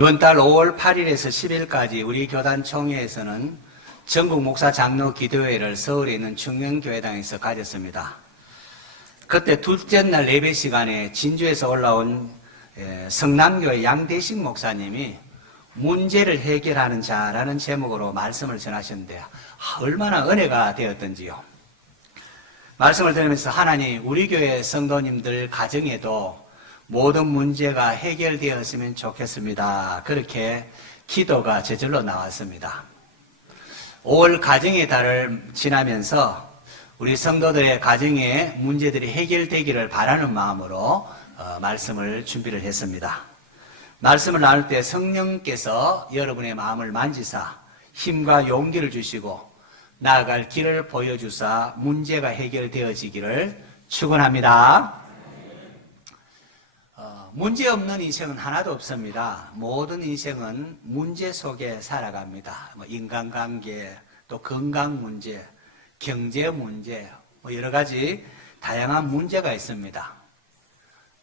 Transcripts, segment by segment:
이번 달 5월 8일에서 10일까지 우리 교단 총회에서는 전국 목사 장로 기도회를 서울에 있는 충명교회당에서 가졌습니다. 그때 둘째 날 예배 시간에 진주에서 올라온 성남교회 양대식 목사님이 문제를 해결하는 자라는 제목으로 말씀을 전하셨는데 얼마나 은혜가 되었던지요. 말씀을 들으면서 하나님 우리 교회 성도님들 가정에도 모든 문제가 해결되었으면 좋겠습니다. 그렇게 기도가 저절로 나왔습니다. 5월 가정의 달을 지나면서 우리 성도들의 가정의 문제들이 해결되기를 바라는 마음으로 말씀을 준비를 했습니다. 말씀을 나눌 때 성령께서 여러분의 마음을 만지사 힘과 용기를 주시고 나아갈 길을 보여주사 문제가 해결되어지기를 축원합니다. 문제 없는 인생은 하나도 없습니다. 모든 인생은 문제 속에 살아갑니다. 인간관계, 또 건강 문제, 경제 문제, 여러 가지 다양한 문제가 있습니다.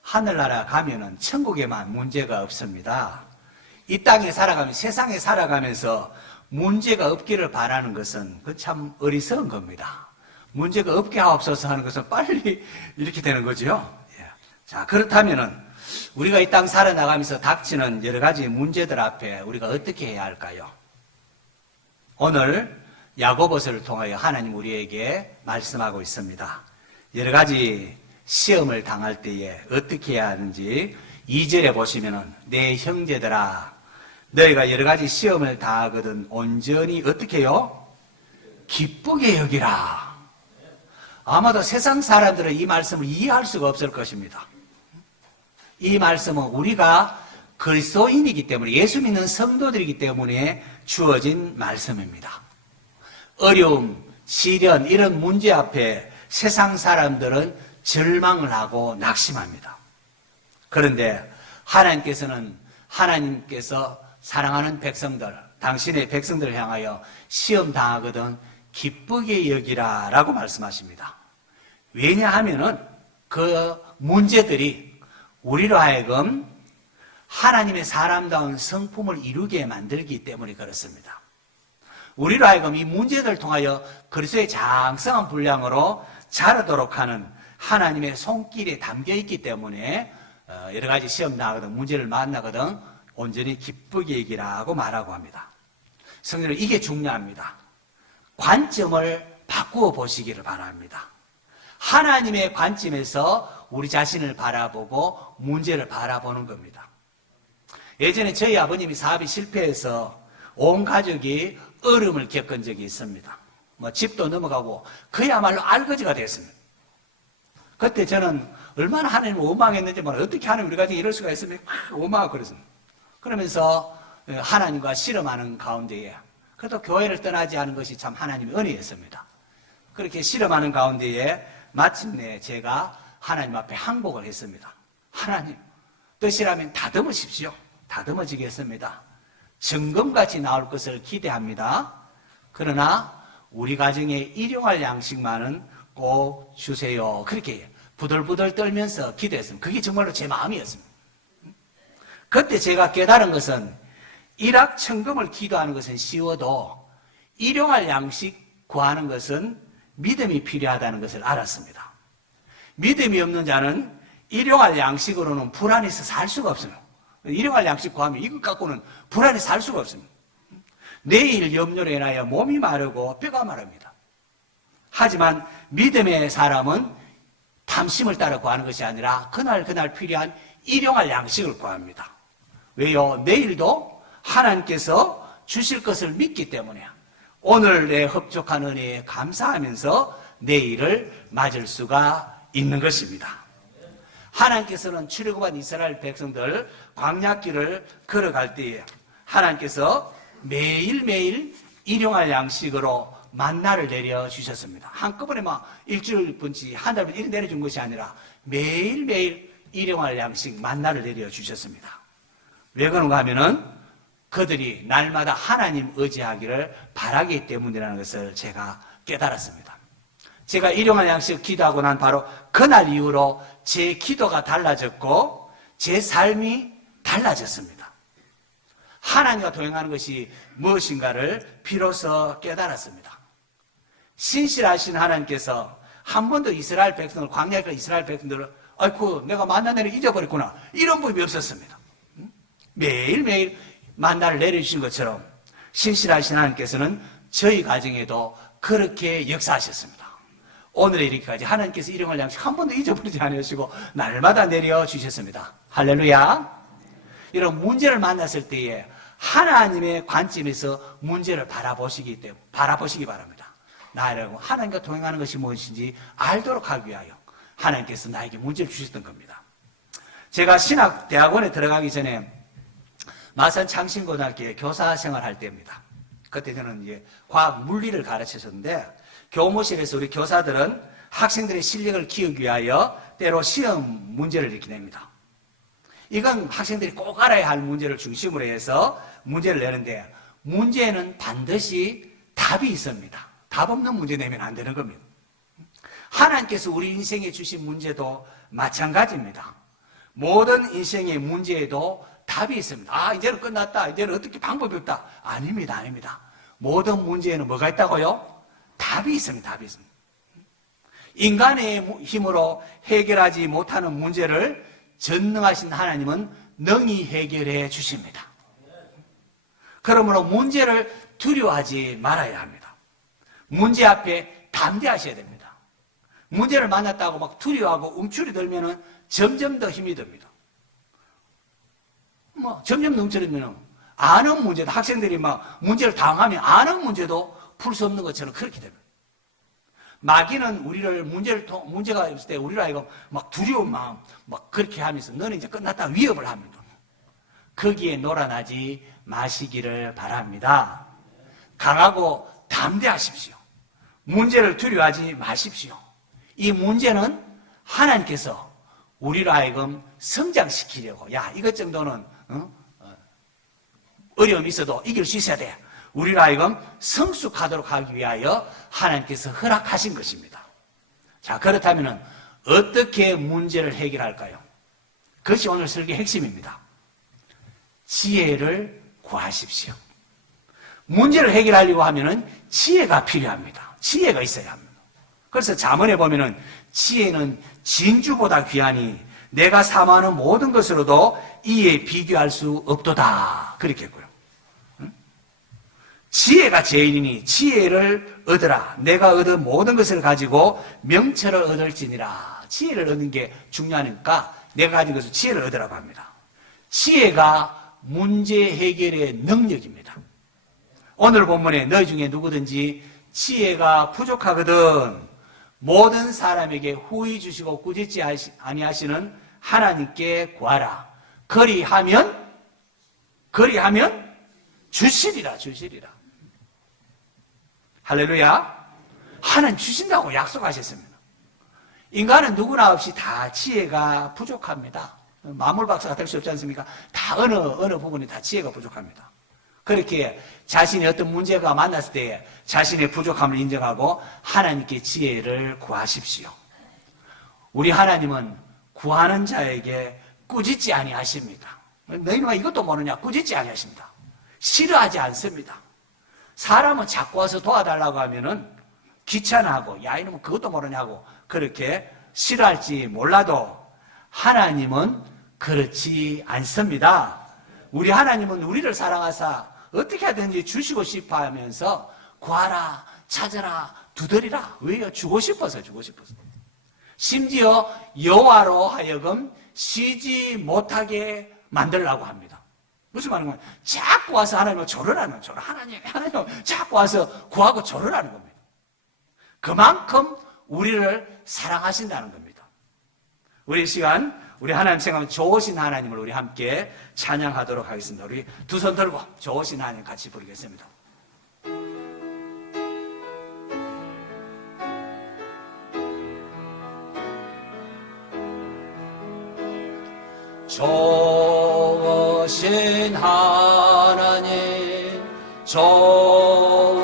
하늘나라 가면은 천국에만 문제가 없습니다. 이 땅에 살아가면서, 세상에 살아가면서 문제가 없기를 바라는 것은 그 참 어리석은 겁니다. 문제가 없게 하옵소서 하는 것은 빨리 이렇게 되는 거죠. 자, 그렇다면은 우리가 이 땅 살아나가면서 닥치는 여러 가지 문제들 앞에 우리가 어떻게 해야 할까요? 오늘 야고보서를 통하여 하나님 우리에게 말씀하고 있습니다. 여러 가지 시험을 당할 때에 어떻게 해야 하는지 2절에 보시면은 내 형제들아 너희가 여러 가지 시험을 당하거든 온전히 어떻게 해요? 기쁘게 여기라. 아마도 세상 사람들은 이 말씀을 이해할 수가 없을 것입니다. 이 말씀은 우리가 그리스도인이기 때문에 예수 믿는 성도들이기 때문에 주어진 말씀입니다. 어려움, 시련 이런 문제 앞에 세상 사람들은 절망을 하고 낙심합니다. 그런데 하나님께서 사랑하는 백성들, 당신의 백성들을 향하여 시험 당하거든 기쁘게 여기라 라고 말씀하십니다. 왜냐하면은 그 문제들이 우리로 하여금 하나님의 사람다운 성품을 이루게 만들기 때문에 그렇습니다. 우리로 하여금 이 문제들을 통하여 그리스도의 장성한 분량으로 자라도록 하는 하나님의 손길에 담겨 있기 때문에 여러 가지 시험 나거든 문제를 만나거든 온전히 기쁘게 여기라고 말하고 합니다. 성도들 이게 중요합니다. 관점을 바꾸어 보시기를 바랍니다. 하나님의 관점에서 우리 자신을 바라보고 문제를 바라보는 겁니다. 예전에 저희 아버님이 사업이 실패해서 온 가족이 어려움을 겪은 적이 있습니다. 집도 넘어가고 그야말로 알거지가 됐습니다. 그때 저는 얼마나 하나님을 원망했는지 어떻게 하나님 우리 가정에 이럴 수가 있으면 막 원망하고 그랬습니다. 그러면서 하나님과 실험하는 가운데에 그래도 교회를 떠나지 않은 것이 참 하나님의 은혜였습니다. 그렇게 실험하는 가운데에 마침내 제가 하나님 앞에 항복을 했습니다. 하나님 뜻이라면 다듬으십시오. 다듬어지겠습니다. 정금같이 나올 것을 기대합니다. 그러나 우리 가정에 일용할 양식만은 꼭 주세요. 그렇게 부들부들 떨면서 기도했습니다. 그게 정말로 제 마음이었습니다. 그때 제가 깨달은 것은 일확천금을 기도하는 것은 쉬워도 일용할 양식 구하는 것은 믿음이 필요하다는 것을 알았습니다. 믿음이 없는 자는 일용할 양식으로는 불안해서 살 수가 없어요. 일용할 양식 구하면 이것 갖고는 불안해서 살 수가 없습니다. 내일 염려로 인하여 몸이 마르고 뼈가 마릅니다. 하지만 믿음의 사람은 탐심을 따라 구하는 것이 아니라 그날 필요한 일용할 양식을 구합니다. 왜요? 내일도 하나님께서 주실 것을 믿기 때문에 오늘의 흡족한 은혜에 감사하면서 내일을 맞을 수가 있는 것입니다. 하나님께서는 출애굽한 이스라엘 백성들 광야길을 걸어갈 때에 하나님께서 매일매일 일용할 양식으로 만나를 내려주셨습니다. 한꺼번에 일주일분치 한 달분 이렇게 내려준 것이 아니라 매일매일 일용할 양식 만나를 내려주셨습니다. 왜 그런가 하면은 그들이 날마다 하나님 의지하기를 바라기 때문이라는 것을 제가 깨달았습니다. 제가 일용할 양식 기도하고 난 바로 그날 이후로 제 기도가 달라졌고 제 삶이 달라졌습니다. 하나님과 동행하는 것이 무엇인가를 비로소 깨달았습니다. 신실하신 하나님께서 한 번도 이스라엘 백성을, 광야에 있던 이스라엘 백성들을 아이고 내가 만나 내려 잊어버렸구나 이런 부분이 없었습니다. 매일매일 만나를 내려주신 것처럼 신실하신 하나님께서는 저희 가정에도 그렇게 역사하셨습니다. 오늘에 이르기까지 하나님께서 일용할 양식 한 번도 잊어버리지 않으시고 날마다 내려주셨습니다. 할렐루야. 이런 문제를 만났을 때에 하나님의 관점에서 문제를 바라보시기 바랍니다. 나라고 하나님과 동행하는 것이 무엇인지 알도록 하기 위하여 하나님께서 나에게 문제를 주셨던 겁니다. 제가 신학대학원에 들어가기 전에 마산 창신고등학교에 교사 생활할 때입니다. 그때 저는 이제 과학 물리를 가르쳤었는데 교무실에서 우리 교사들은 학생들의 실력을 키우기 위하여 때로 시험 문제를 이렇게 냅니다. 이건 학생들이 꼭 알아야 할 문제를 중심으로 해서 문제를 내는데 문제는 반드시 답이 있습니다. 답 없는 문제 내면 안 되는 겁니다. 하나님께서 우리 인생에 주신 문제도 마찬가지입니다. 모든 인생의 문제에도 답이 있습니다. 아, 이제는 끝났다. 이제는 어떻게 방법이 없다. 아닙니다. 모든 문제에는 뭐가 있다고요? 답이 있습니다. 답이 있습니다. 인간의 힘으로 해결하지 못하는 문제를 전능하신 하나님은 능히 해결해 주십니다. 그러므로 문제를 두려워하지 말아야 합니다. 문제 앞에 담대하셔야 됩니다. 문제를 만났다고 막 두려워하고 움츠리 들면은 점점 더 힘이 듭니다. 점점 넘쳐지면 아는 문제도 학생들이 막 문제를 당하면 아는 문제도 풀 수 없는 것처럼 그렇게 됩니다. 마귀는 우리를 문제가 있을 때 우리를 하여금 막 두려운 마음 막 그렇게 하면서 너는 이제 끝났다 위협을 합니다. 거기에 놀아나지 마시기를 바랍니다. 강하고 담대하십시오. 문제를 두려워하지 마십시오. 이 문제는 하나님께서 우리를 하여금 성장시키려고 야 이것 정도는 어려움이 있어도 이길 수 있어야 돼. 우리를 하여금 성숙하도록 하기 위하여 하나님께서 허락하신 것입니다. 자, 그렇다면 어떻게 문제를 해결할까요? 그것이 오늘 설교의 핵심입니다. 지혜를 구하십시오. 문제를 해결하려고 하면 지혜가 필요합니다. 지혜가 있어야 합니다. 그래서 잠언에 보면은 지혜는 진주보다 귀하니 내가 사모하는 모든 것으로도 이에 비교할 수 없도다. 그렇게 했고요. 지혜가 제일이니 지혜를 얻으라. 내가 얻은 모든 것을 가지고 명철을 얻을지니라. 지혜를 얻는 게 중요하니까 내가 가진 것을 지혜를 얻으라고 합니다. 지혜가 문제 해결의 능력입니다. 오늘 본문에 너희 중에 누구든지 지혜가 부족하거든 모든 사람에게 후히 주시고 꾸짖지 아니하시는 하나님께 구하라. 그리하면 주시리라. 할렐루야. 하나님 주신다고 약속하셨습니다. 인간은 누구나 없이 다 지혜가 부족합니다. 마물 박사가 될 수 없지 않습니까? 다 어느 부분에 다 지혜가 부족합니다. 그렇게 자신의 어떤 문제가 만났을 때 자신의 부족함을 인정하고 하나님께 지혜를 구하십시오. 우리 하나님은 구하는 자에게 꾸짖지 아니하십니다. 너희는 이것도 모르냐? 꾸짖지 아니하십니다. 싫어하지 않습니다. 사람은 자꾸 와서 도와달라고 하면은 귀찮아하고 야 이놈은 그것도 모르냐고 그렇게 싫어할지 몰라도 하나님은 그렇지 않습니다. 우리 하나님은 우리를 사랑하사 어떻게 하든지 주시고 싶어 하면서 구하라, 찾아라, 두드리라. 왜요? 주고 싶어서. 심지어 여호와로 하여금 쉬지 못하게 만들라고 합니다. 무슨 말인가요? 자꾸 와서 하나님을 절하라는 거죠. 하나님 자꾸 와서 구하고 절하라는 겁니다. 그만큼 우리를 사랑하신다는 겁니다. 우리 시간 우리 하나님 생각하면 좋으신 하나님을 우리 함께 찬양하도록 하겠습니다. 우리 두 손 들고 좋으신 하나님 같이 부르겠습니다. 좋으신 하나님, 좋으신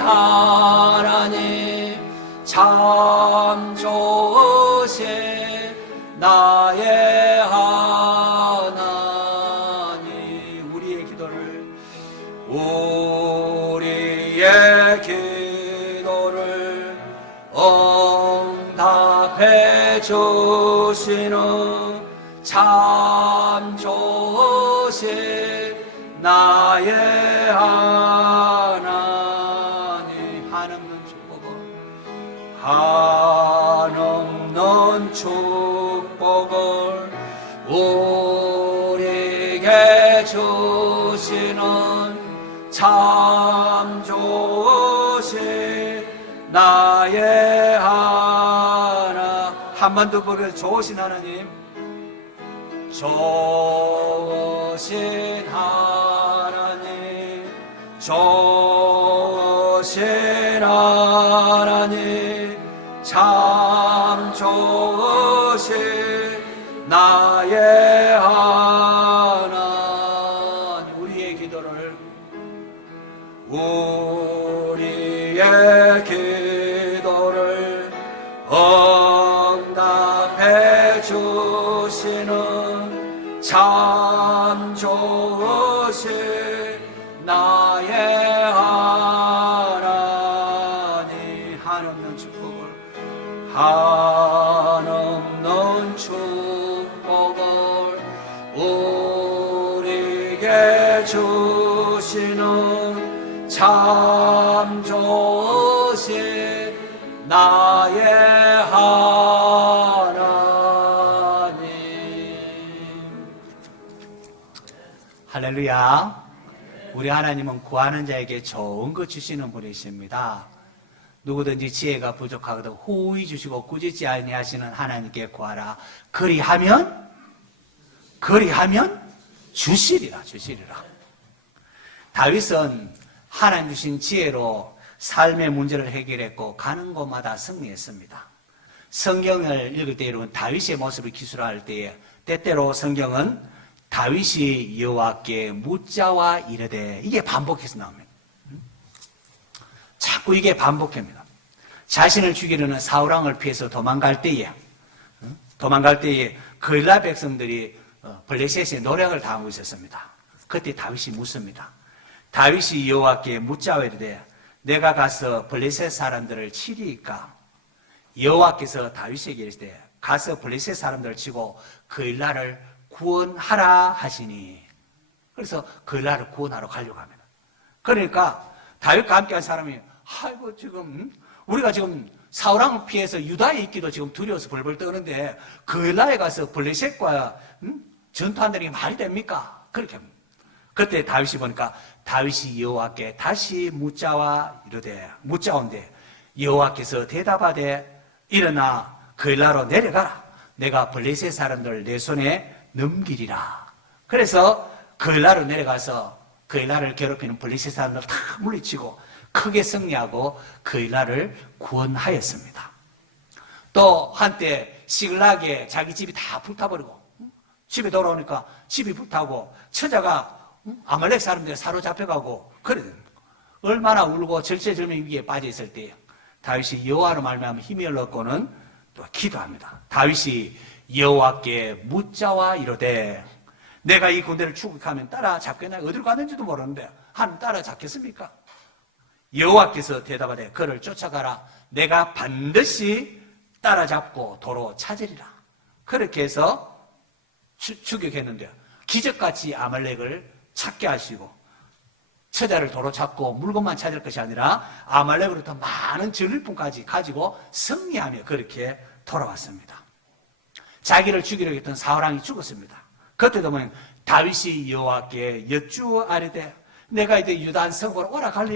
하나님, 참 좋으신 나의 하나님. 우리의 기도를 우리의 기도를 응답해 주시는 참 좋으신 나의 하나님. 한없는 축복을 한없는 축복을 우리에게 주시는 참 좋으신 나의 하나. 한 번 더 보면 좋으신 하나님, 좋으신 하나님, 좋으신 하나님, 참 좋으신 나의 하나님. 우리의 기도를 응답해 주시는 참 좋으신 나의 하나님. 한없는 축복을 한없는 축복을 우리에게 주시는 참 좋으신 나의 하나님. 할렐루야. 우리 하나님은 구하는 자에게 좋은 것 주시는 분이십니다. 누구든지 지혜가 부족하거든 후히 주시고 꾸짖지 아니하시는 하나님께 구하라. 그리하면 주시리라. 다윗은 하나님 주신 지혜로 삶의 문제를 해결했고 가는 곳마다 승리했습니다. 성경을 읽을 때 여러분 다윗의 모습을 기술할 때에 때때로 성경은 다윗이 여호와께 묻자와 이르되, 이게 반복해서 나옵니다. 자꾸 이게 반복합니다. 자신을 죽이려는 사울왕을 피해서 도망갈 때에 그일라 백성들이 블레셋의 노략을 당하고 있었습니다. 그때 다윗이 묻습니다. 다윗이 여호와께 묻자와 이르되 내가 가서 블레셋 사람들을 치리이까? 여호와께서 다윗에게 이르시되 가서 블레셋 사람들을 치고 그일라를 구원하라 하시니. 그래서 그일라를 구원하러 가려고 합니다. 그러니까 다윗과 함께한 사람이 아이고 지금 우리가 지금 사울왕을 피해서 유다에 있기도 지금 두려워서 벌벌 떠는데 그일라에 가서 블레셋과 전투한다는 게 말이 됩니까? 그렇게 합니다. 그때 다윗이 보니까 다윗이 여호와께 다시 묻자온데 여호와께서 대답하되 일어나 그일라로 내려가라. 내가 블레셋 사람들을 내 손에 넘기리라. 그래서 그일라로 내려가서 그일라를 괴롭히는 블레셋 사람들 다 물리치고 크게 승리하고 그일라를 구원하였습니다. 또 한때 시글락에 자기 집이 다 불타버리고 집에 돌아오니까 집이 불타고 처자가 아말렉 사람들에 사로잡혀가고 그래 얼마나 울고 절체절명 위기에 빠져있을 때 다윗이 여호와로 말미암아 힘을 얻고는 또 기도합니다. 다윗이 여호와께 묻자와 이르되 내가 이 군대를 추격하면 따라잡겠나? 어디로 가는지도 모르는데 하나님 따라잡겠습니까? 여호와께서 대답하되 그를 쫓아가라. 내가 반드시 따라잡고 도로 찾으리라. 그렇게 해서 추격했는데 기적같이 아말렉을 찾게 하시고 처자를 도로 찾고 물건만 찾을 것이 아니라 아말렉으로부터 많은 전리품까지 가지고 승리하며 그렇게 돌아왔습니다. 자기를 죽이려고 했던 사울왕이 죽었습니다. 그때도 보면 다윗이 여호와께 여쭈아뢰되 내가 이제 유다 성으로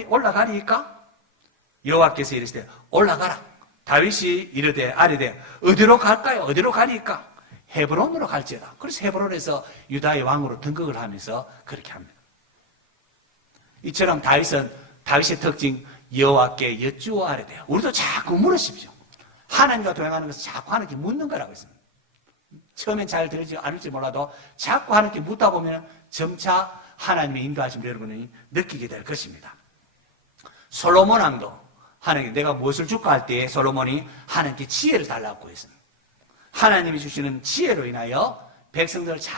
올라가리까? 여호와께서 이르시되 올라가라. 다윗이 이르되 아뢰되 어디로 갈까요? 어디로 가리까? 헤브론으로 갈지어다. 그래서 헤브론에서 유다의 왕으로 등극을 하면서 그렇게 합니다. 이처럼 다윗의 특징 여호와께 여쭈아뢰되. 우리도 자꾸 물으십시오. 하나님과 동행하는 것은 자꾸 하나님께 묻는 거라고 했습니다. 처음엔 잘 들리지 않을지 몰라도 자꾸 하나님께 묻다 보면 점차 하나님의 인도하심을 여러분이 느끼게 될 것입니다. 솔로몬 왕도 하나님 내가 무엇을 줄까 할 때에 솔로몬이 하나님께 지혜를 달라고 했습니다. 하나님이 주시는 지혜로 인하여 백성들을 잘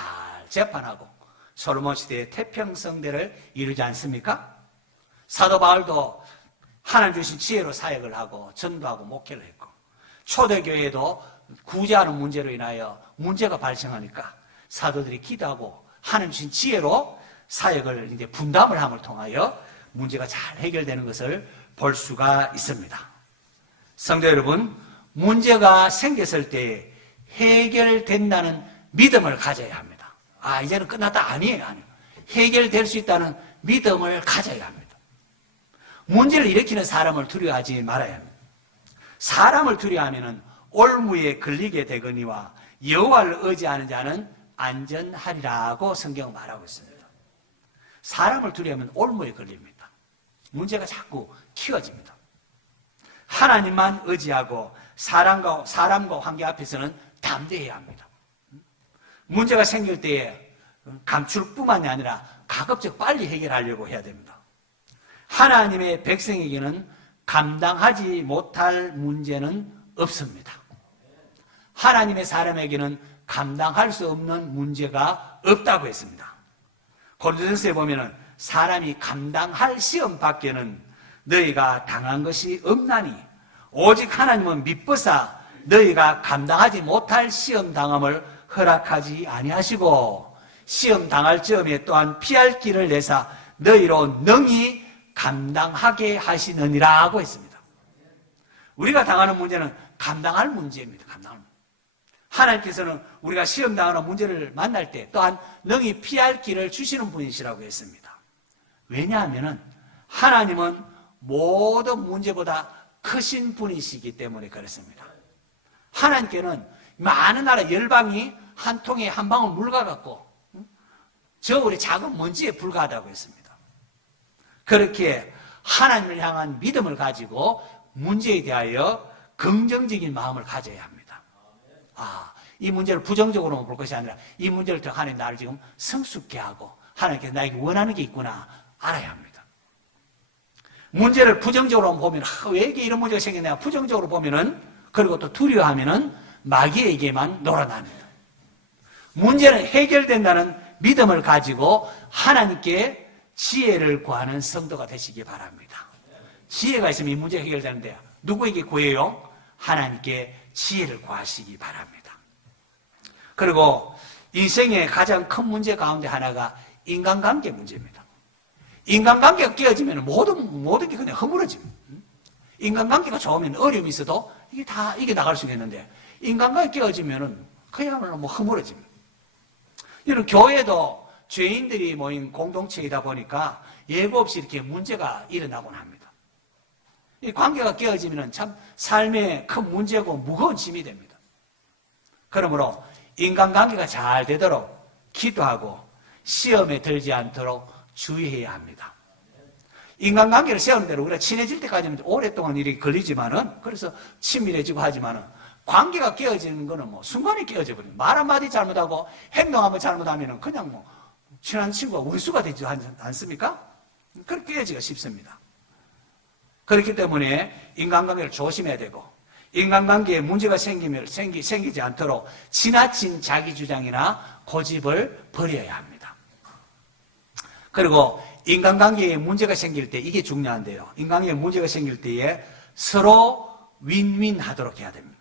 재판하고 솔로몬 시대의 태평성대를 이루지 않습니까? 사도 바울도 하나님 주신 지혜로 사역을 하고 전도하고 목회를 했고, 초대교회도 구제하는 문제로 인하여 문제가 발생하니까 사도들이 기도하고 하나님 주신 지혜로 사역을 이제 분담을 함을 통하여 문제가 잘 해결되는 것을 볼 수가 있습니다. 성도 여러분, 문제가 생겼을 때 해결된다는 믿음을 가져야 합니다. 이제는 끝났다. 아니에요. 해결될 수 있다는 믿음을 가져야 합니다. 문제를 일으키는 사람을 두려워하지 말아야 합니다. 사람을 두려워하면 올무에 걸리게 되거니와 여호와를 의지하는 자는 안전하리라고 성경은 말하고 있습니다. 사람을 두려워하면 올무에 걸립니다. 문제가 자꾸 키워집니다. 하나님만 의지하고 사람과 환경 앞에서는 담대해야 합니다. 문제가 생길 때에 감출 뿐만이 아니라 가급적 빨리 해결하려고 해야 됩니다. 하나님의 백성에게는 감당하지 못할 문제는 없습니다. 하나님의 사람에게는 감당할 수 없는 문제가 없다고 했습니다. 고린도전서에 보면은 사람이 감당할 시험 밖에는 너희가 당한 것이 없나니 오직 하나님은 미쁘사 너희가 감당하지 못할 시험 당함을 허락하지 아니하시고 시험 당할 즈음에 또한 피할 길을 내사 너희로 능히 감당하게 하시느니라고 했습니다. 우리가 당하는 문제는 감당할 문제입니다. 하나님께서는 우리가 시험 당하는 문제를 만날 때 또한 능히 피할 길을 주시는 분이시라고 했습니다. 왜냐하면 하나님은 모든 문제보다 크신 분이시기 때문에 그렇습니다. 하나님께는 많은 나라 열방이 한 통에 한 방울 물과 같고 저울의 작은 먼지에 불과하다고 했습니다. 그렇게 하나님을 향한 믿음을 가지고 문제에 대하여 긍정적인 마음을 가져야 합니다. 이 문제를 부정적으로만 볼 것이 아니라 이 문제를 통해 하나님 나를 지금 성숙케 하고 하나님께서 나에게 원하는 게 있구나 알아야 합니다. 문제를 부정적으로 보면 왜 이게 이런 문제가 생겼냐 부정적으로 보면은 그리고 또 두려워하면은 마귀에게만 놀아납니다. 문제는 해결된다는 믿음을 가지고 하나님께 지혜를 구하는 성도가 되시기 바랍니다. 지혜가 있으면 이 문제가 해결되는데 누구에게 구해요? 하나님께 지혜를 구하시기 바랍니다. 그리고 인생의 가장 큰 문제 가운데 하나가 인간관계 문제입니다. 인간관계가 깨어지면 모든 게 그냥 허물어집니다. 인간관계가 좋으면 어려움이 있어도 이게 다 이겨나갈 수 있는데 인간관계가 깨어지면 그야말로 허물어집니다. 이런 교회도 죄인들이 모인 공동체이다 보니까 예고 없이 이렇게 문제가 일어나곤 합니다. 이 관계가 깨어지면 참 삶의 큰 문제고 무거운 짐이 됩니다. 그러므로 인간관계가 잘 되도록 기도하고 시험에 들지 않도록 주의해야 합니다. 인간관계를 세우는 대로 우리가 친해질 때까지는 오랫동안 일이 걸리지만은 그래서 친밀해지고 하지만은 관계가 깨어지는 거는 순간에 깨어져 버립니다. 말 한마디 잘못하고 행동 한번 잘못하면은 그냥 친한 친구가 원수가 되지 않습니까? 그렇게 깨어지기가 쉽습니다. 그렇기 때문에 인간관계를 조심해야 되고 인간관계에 문제가 생기지 않도록 지나친 자기주장이나 고집을 버려야 합니다. 그리고 인간관계에 문제가 생길 때 이게 중요한데요. 인간관계에 문제가 생길 때에 서로 윈윈 하도록 해야 됩니다.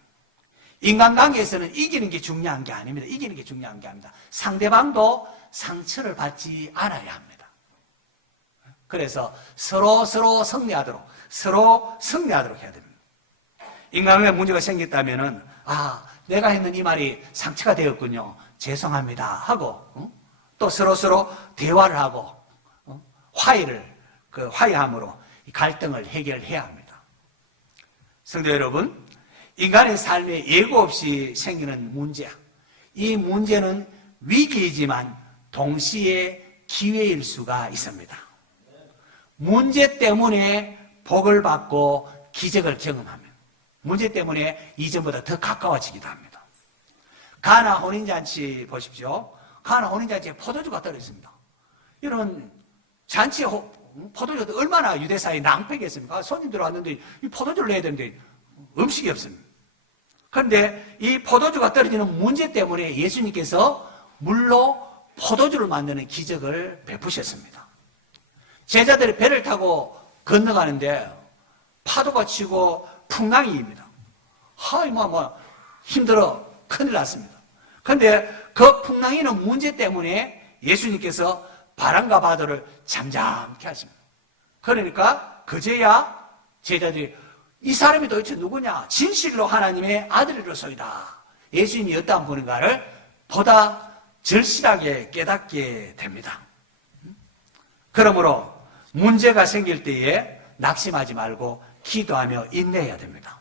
인간관계에서는 이기는 게 중요한 게 아닙니다. 이기는 게 중요한 게 아닙니다. 상대방도 상처를 받지 않아야 합니다. 그래서 서로 승리하도록 해야 됩니다. 인간관계에 문제가 생겼다면은 내가 했는 이 말이 상처가 되었군요. 죄송합니다 하고 또 서로 대화를 하고 화해함으로 갈등을 해결해야 합니다. 성도 여러분, 인간의 삶에 예고 없이 생기는 문제, 이 문제는 위기이지만 동시에 기회일 수가 있습니다. 문제 때문에 복을 받고 기적을 경험하면 문제 때문에 이전보다 더 가까워지기도 합니다. 가나 혼인잔치 보십시오. 가나 혼인잔치에 포도주가 떨어졌습니다. 이런 잔치에 포도주가 얼마나 유대사에 낭패겠습니까? 손님들 왔는데 이 포도주를 내야 되는데 음식이 없습니다. 그런데 이 포도주가 떨어지는 문제 때문에 예수님께서 물로 포도주를 만드는 기적을 베푸셨습니다. 제자들이 배를 타고 건너가는데 파도가 치고 풍랑이입니다. 힘들어 큰일 났습니다. 그런데 그 풍랑이는 문제 때문에 예수님께서 바람과 바다를 잠잠케 하십니다. 그러니까 그제야 제자들이 이 사람이 도대체 누구냐? 진실로 하나님의 아들이로소이다. 예수님이 어떠한 분인가를 보다 절실하게 깨닫게 됩니다. 그러므로 문제가 생길 때에 낙심하지 말고 기도하며 인내해야 됩니다.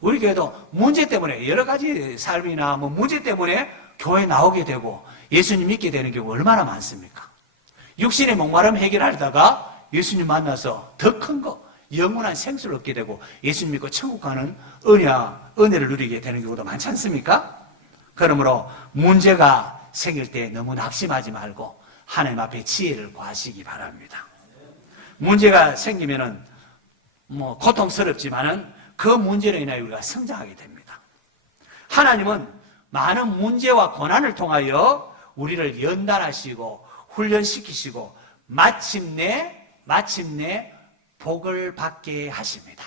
우리 교회도 문제 때문에 여러 가지 삶이나 문제 때문에 교회 나오게 되고 예수님 믿게 되는 경우 얼마나 많습니까? 육신의 목마름 해결하다가 예수님 만나서 더 큰 거, 영원한 생수를 얻게 되고 예수님 믿고 천국 가는 은혜를 누리게 되는 경우도 많지 않습니까? 그러므로 문제가 생길 때 너무 낙심하지 말고 하나님 앞에 지혜를 구하시기 바랍니다. 문제가 생기면은 고통스럽지만은 그 문제로 인하여 우리가 성장하게 됩니다. 하나님은 많은 문제와 고난을 통하여 우리를 연단하시고 훈련시키시고 마침내 복을 받게 하십니다.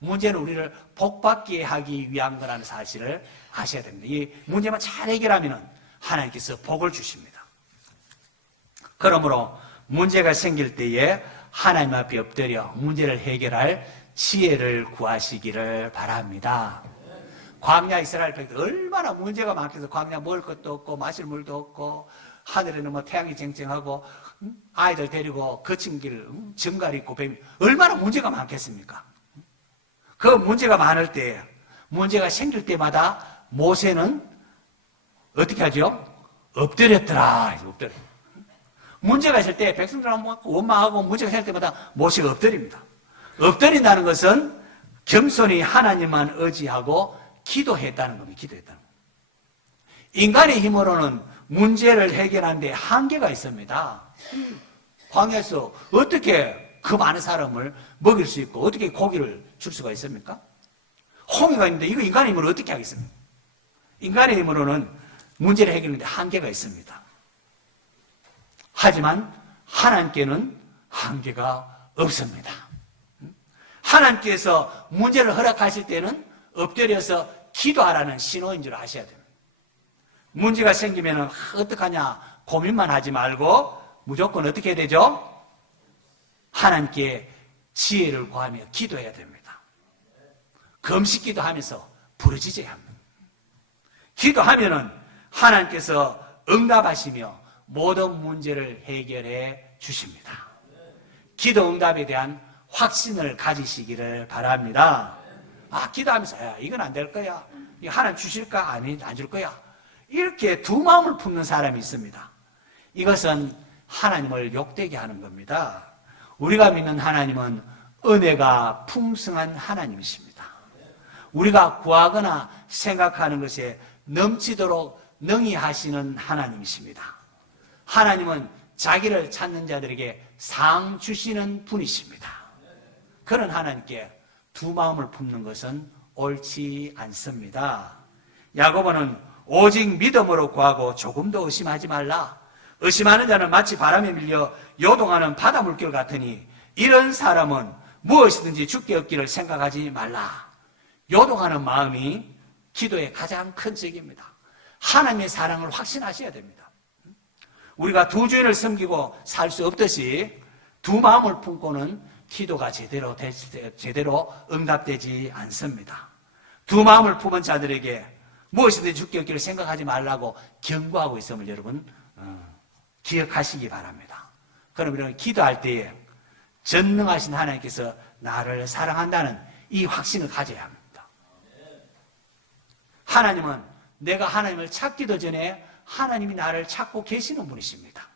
문제는 우리를 복받게 하기 위한 거라는 사실을 아셔야 됩니다. 이 문제만 잘 해결하면 하나님께서 복을 주십니다. 그러므로 문제가 생길 때에 하나님 앞에 엎드려 문제를 해결할 지혜를 구하시기를 바랍니다. 광야 이스라엘 백들 얼마나 문제가 많겠어. 광야 먹을 것도 없고 마실 물도 없고 하늘에는 태양이 쟁쟁하고 아이들 데리고 거친 길 정갈 있고 뱀이 얼마나 문제가 많겠습니까? 그 문제가 많을 때 문제가 생길 때마다 모세는 어떻게 하죠? 엎드렸더라. 문제가 있을 때 백성들하고 원망하고 문제가 생길 때마다 모세가 엎드립니다. 엎드린다는 것은 겸손히 하나님만 의지하고 기도했다는 겁니다. 인간의 힘으로는 문제를 해결하는 데 한계가 있습니다. 광야에서 어떻게 그 많은 사람을 먹일 수 있고 어떻게 고기를 줄 수가 있습니까? 홍해가 있는데 이거 인간의 힘으로 어떻게 하겠습니까? 인간의 힘으로는 문제를 해결하는 데 한계가 있습니다. 하지만 하나님께는 한계가 없습니다. 하나님께서 문제를 허락하실 때는 엎드려서 기도하라는 신호인 줄 아셔야 됩니다. 문제가 생기면 어떡하냐 고민만 하지 말고 무조건 어떻게 해야 되죠? 하나님께 지혜를 구하며 기도해야 됩니다. 금식기도 하면서 부르짖어야 합니다. 기도하면은 하나님께서 응답하시며 모든 문제를 해결해 주십니다. 기도 응답에 대한 확신을 가지시기를 바랍니다. 기도하면서 이건 안 될 거야. 하나님 주실까? 아니, 안 줄 거야. 이렇게 두 마음을 품는 사람이 있습니다. 이것은 하나님을 욕되게 하는 겁니다. 우리가 믿는 하나님은 은혜가 풍성한 하나님이십니다. 우리가 구하거나 생각하는 것에 넘치도록 능히 하시는 하나님이십니다. 하나님은 자기를 찾는 자들에게 상 주시는 분이십니다. 그런 하나님께 두 마음을 품는 것은 옳지 않습니다. 야고보는 오직 믿음으로 구하고 조금도 의심하지 말라. 의심하는 자는 마치 바람에 밀려 요동하는 바다 물결 같으니 이런 사람은 무엇이든지 죽게 얻기를 생각하지 말라. 요동하는 마음이 기도의 가장 큰 적입니다. 하나님의 사랑을 확신하셔야 됩니다. 우리가 두 주인을 섬기고 살 수 없듯이 두 마음을 품고는 기도가 제대로 응답되지 않습니다. 두 마음을 품은 자들에게 무엇이든지 죽게 얻기를 생각하지 말라고 경고하고 있음을 여러분 기억하시기 바랍니다. 그럼 여러분 기도할 때에 전능하신 하나님께서 나를 사랑한다는 이 확신을 가져야 합니다. 하나님은 내가 하나님을 찾기도 전에 하나님이 나를 찾고 계시는 분이십니다.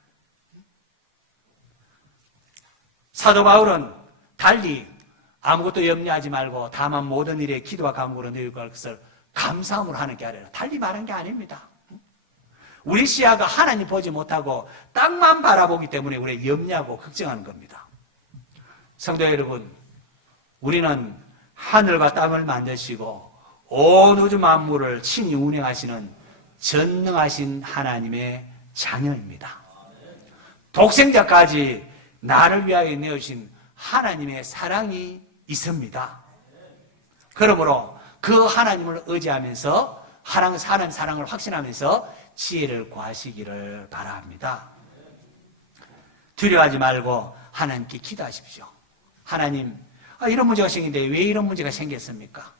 사도 바울은 달리 아무것도 염려하지 말고 다만 모든 일에 기도와 간구로 너희가 할 것을 감사함으로 하는 게 아니라 달리 말한 게 아닙니다. 우리 시야가 하나님 보지 못하고 땅만 바라보기 때문에 우리 염려하고 걱정하는 겁니다. 성도 여러분, 우리는 하늘과 땅을 만드시고 온 우주 만물을 친히 운행하시는 전능하신 하나님의 자녀입니다. 독생자까지 나를 위하여 내어주신 하나님의 사랑이 있습니다. 그러므로 그 하나님을 의지하면서 하나님 사랑을 확신하면서 지혜를 구하시기를 바랍니다. 두려워하지 말고 하나님께 기도하십시오. 하나님, 이런 문제가 생긴데 왜 이런 문제가 생겼습니까?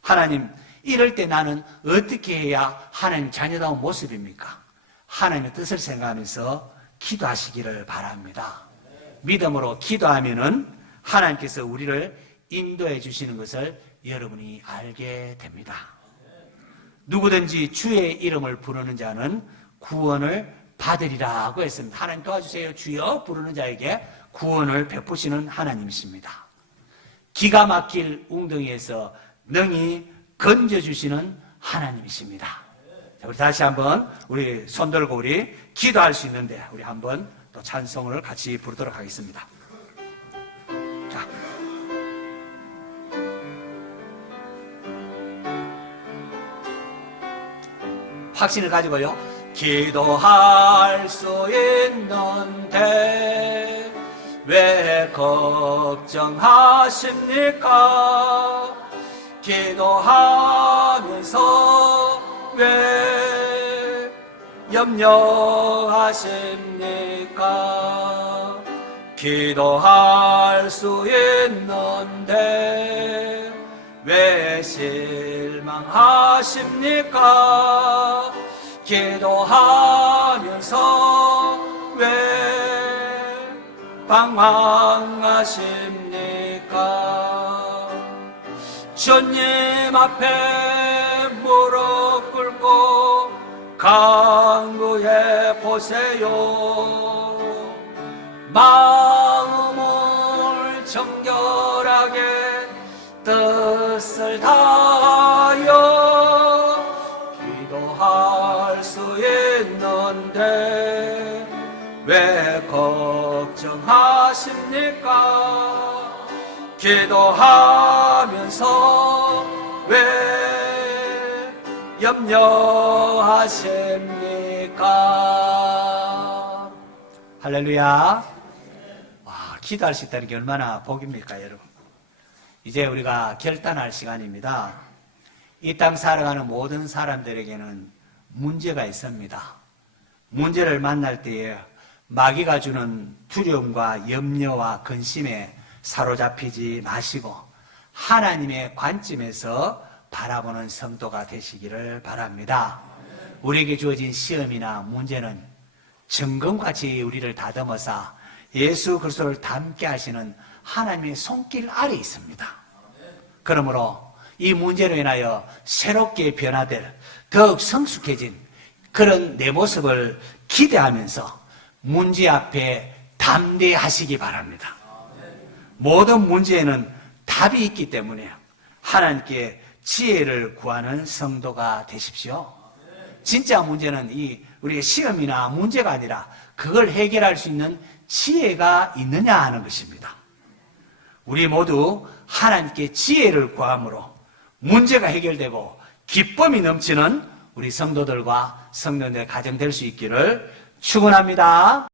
하나님, 이럴 때 나는 어떻게 해야 하나님 자녀다운 모습입니까? 하나님의 뜻을 생각하면서 기도하시기를 바랍니다. 믿음으로 기도하면은 하나님께서 우리를 인도해 주시는 것을 여러분이 알게 됩니다. 누구든지 주의 이름을 부르는 자는 구원을 받으리라고 했습니다. 하나님 도와주세요. 주여 부르는 자에게 구원을 베푸시는 하나님이십니다. 기가 막힐 웅덩이에서 능히 건져주시는 하나님이십니다. 자, 우리 다시 한번 우리 손 들고 우리 기도할 수 있는데 우리 한번 또 찬송을 같이 부르도록 하겠습니다. 자. 확신을 가지고요. 기도할 수 있는데 왜 걱정하십니까? 기도하면서 왜 염려하십니까? 기도할 수 있는데 왜 실망하십니까? 기도하면서 왜 방황하십니까? 주님 앞에 무릎 꿇고 간구해 보세요. 마음을 정결하게 뜻을 다하여 기도할 수 있는데 왜 걱정하십니까? 기도하면서 왜 염려하십니까? 할렐루야. 기도할 수 있다는 게 얼마나 복입니까, 여러분? 이제 우리가 결단할 시간입니다. 이 땅 살아가는 모든 사람들에게는 문제가 있습니다. 문제를 만날 때에 마귀가 주는 두려움과 염려와 근심에 사로잡히지 마시고 하나님의 관점에서 바라보는 성도가 되시기를 바랍니다. 우리에게 주어진 시험이나 문제는 정금같이 우리를 다듬어서 예수 그리스도를 닮게 하시는 하나님의 손길 아래 있습니다. 그러므로 이 문제로 인하여 새롭게 변화될 더욱 성숙해진 그런 내 모습을 기대하면서 문제 앞에 담대하시기 바랍니다. 모든 문제에는 답이 있기 때문에 하나님께 지혜를 구하는 성도가 되십시오. 진짜 문제는 우리의 시험이나 문제가 아니라 그걸 해결할 수 있는 지혜가 있느냐 하는 것입니다. 우리 모두 하나님께 지혜를 구함으로 문제가 해결되고 기쁨이 넘치는 우리 성도들과 성도들의 가정 될 수 있기를 축원합니다.